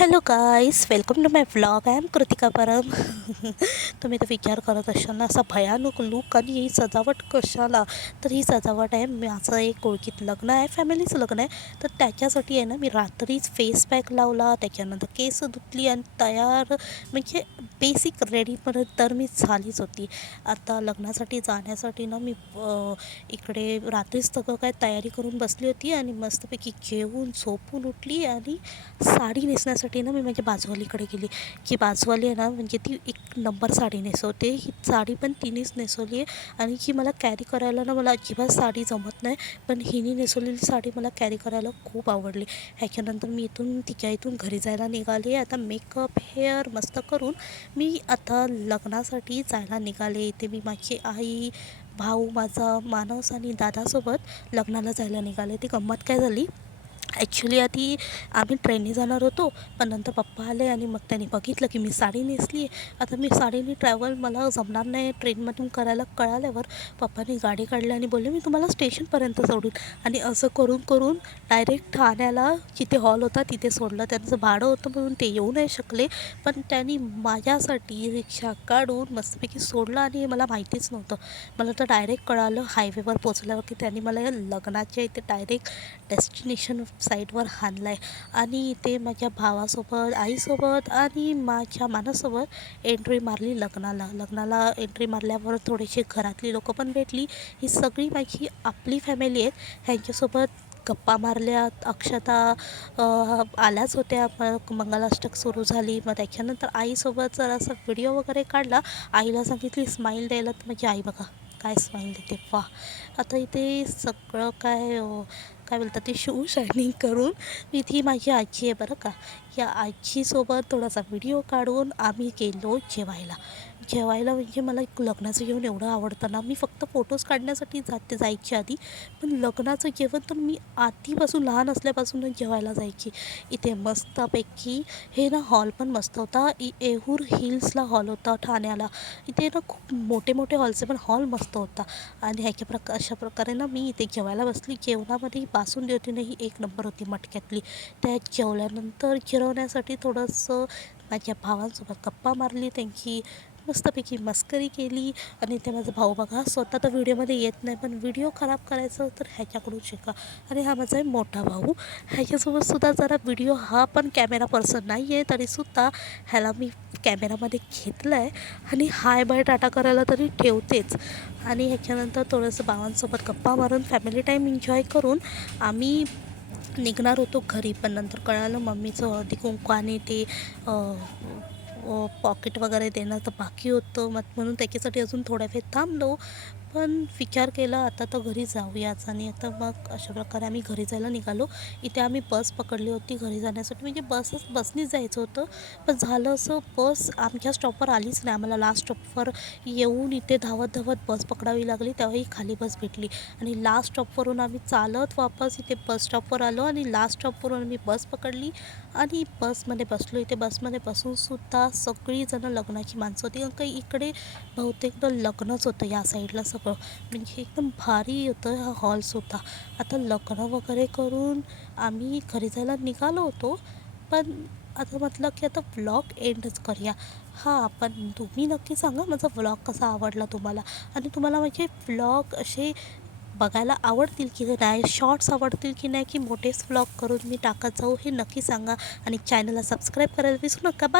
Hello guys, welcome to my vlog. I am Kritika Param. तुम्ही तर विचार करत असाल ना, असा भयानक लूक आणि ही सजावट कशाला. तर ही सजावट आहे, माझं एक ओळखीत लग्न आहे, फॅमिलीचं लग्न आहे. तर त्याच्यासाठी आहे ना, मी रात्रीच फेस पॅक लावला, त्याच्यानंतर केस धुतली आणि तयार, म्हणजे बेसिक रेडीपर्यंत तर मी झालीच होती. आता लग्नासाठी जाण्यासाठी ना मी इकडे रात्रीच सगळं काय तयारी करून बसली होती आणि मस्तपैकी जेवून झोपून उठली आणि साडी नेसण्यासाठी ना मी माझ्या बाजूवालीकडे गेली, की बाजूवाली आहे ना, म्हणजे ती एक नंबर साडी नेसवते. ही साडी पण तिनेच नेसवली आहे आणि ही मला कॅरी करायला ना, मला अजिबात साडी जमत नाही, पण हिने नेसवलेली साडी मला कॅरी करायला खूप आवडली. ह्याच्यानंतर मी तिच्या इथून घरी जायला निघाले. आता मेकअप हेअर मस्त करून मी आता लग्नासाठी जायला निघाले. इथे मी माझी आई, भाऊ, माझा मानस आणि दादासोबत लग्नाला जायला निघाले. ती गंमत काय झाली, ॲक्च्युली आधी आम्ही ट्रेनने जाणार होतो, पण नंतर पप्पा आले आणि मग त्यांनी बघितलं की मी साडी नेसली आहे. आता मी साडीने ट्रॅव्हल मला जमणार नाही ट्रेनमधून करायला कळाल्यावर पप्पानी गाडी काढली आणि बोलले, मी तुम्हाला स्टेशनपर्यंत सोडून. आणि असं करून करून डायरेक्ट ठाण्याला जिथे हॉल होता तिथे सोडलं. त्यांचं भाडं होतं म्हणून ते येऊ नाही शकले, पण त्यांनी माझ्यासाठी रिक्षा काढून मस्तपैकी सोडलं आणि मला माहितीच नव्हतं. मला तर डायरेक्ट कळालं हायवेवर पोचल्यावर की त्यांनी मला या लग्नाच्या इथे डायरेक्ट डेस्टिनेशन साईटवर आणलं आहे. आणि इथे माझ्या भावासोबत, आईसोबत आणि माझ्या मानासोबत एंट्री मारली लग्नाला एंट्री मारल्यावर थोडेसे घरातली लोकं पण भेटली. ही सगळी माझी आपली फॅमिली आहे. ह्यांच्यासोबत गप्पा मारल्यात, अक्षता आल्याच होत्या, मग मंगलाष्टक सुरू झाली. मग त्याच्यानंतर आईसोबत जरासा व्हिडिओ वगैरे काढला. आईला सांगितली स्माईल द्यायला, तर माझी आई बघा काय स्माईल देते, वा. आता इथे सगळं काय बोलतात ते शू शायनिंग करून, इथे माझी आजी आहे बरं का. या आजीसोबत थोडासा व्हिडिओ काढून आम्ही गेलो जेवायला. म्हणजे मला लग्नाचं जेवण एवढं आवडतं ना, मी फक्त फोटोज काढण्यासाठी जायची आधी, पण लग्नाचं जेवण तर मी आधीपासून लहान असल्यापासूनच जेवायला जायची. इथे मस्तपैकी हे ना हॉल पण मस्त होता. येहूर हिल्सला हॉल होता ठाण्याला. इथे ना खूप मोठे मोठे हॉल्स आहे, पण हॉल मस्त होता. आणि अशा प्रकारे ना मी इथे जेवायला बसली. जेवणामध्ये बासुंदी होती ना, ही एक नंबर होती मटक्यातली. त्या जेवल्यानंतर जिरवण्यासाठी थोडंसं माझ्या भावांसोबत गप्पा मारली, त्यांची मस्तपैकी मस्करी केली. आणि ते माझा भाऊ बघा स्वतः तर व्हिडिओमध्ये येत नाही, पण व्हिडिओ खराब करायचं तर ह्याच्याकडून शिका. आणि हा माझा आहे मोठा भाऊ. ह्याच्यासोबतसुद्धा जरा व्हिडिओ, हा पण कॅमेरा पर्सन नाही आहे, तरीसुद्धा ह्याला मी कॅमेरामध्ये घेतलं आहे आणि हाय बाय टाटा करायला तरी ठेवतेच. आणि ह्याच्यानंतर थोडंसं भावांसोबत गप्पा मारून फॅमिली टाईम एन्जॉय करून आम्ही निघणार होतो घरी. पण नंतर कळालं मम्मीचं हळदी कुंकू आणि ते पॉकेट वगैरे देणं तर बाकी होतं, मग म्हणून त्याच्यासाठी अजून थोड्या वेळ थांबलो. पण विचार केला आता तर घरी जाऊयाच. आणि आता मग अशा प्रकारे आम्ही घरी जायला निघालो. इथे आम्ही बस पकडली होती घरी जाण्यासाठी, म्हणजे बसनीच जायचं होतं. पण झालं असं, बस आमच्या स्टॉपवर आलीच नाही. आम्हाला लास्ट स्टॉपवर येऊन इथे धावत धावत बस पकडावी लागली, तेव्हाही खाली बस भेटली. आणि लास्ट स्टॉपवरून आम्ही चालत वापस इथे बस स्टॉपवर आलो आणि लास्ट स्टॉपवरून आम्ही बस पकडली आणि बसमध्ये बसलो. इथे बसमध्ये बसूनसुद्धा सगळीजणं लग्नाची माणसं होती, कारण काही इकडे बहुतेक लग्नच होतं या साईडला सगळं. म्हणजे एकदम भारी होतं हा हॉलसुद्धा. आता लग्न वगैरे करून आम्ही घरी जायला निघालो होतो, पण आता म्हटलं की आता व्लॉग एंडच करूया. हां, पण तुम्ही नक्की सांगा माझा व्लॉग कसा आवडला तुम्हाला, आणि तुम्हाला माझे व्लॉग असे बघायला आवडतील की नाही, शॉर्ट्स आवडतील की नाही, की मोठेच व्लॉग करून मी टाकत जाऊ, हे नक्की सांगा. आणि चॅनलला सबस्क्राईब करायला विसरू नका. बाय.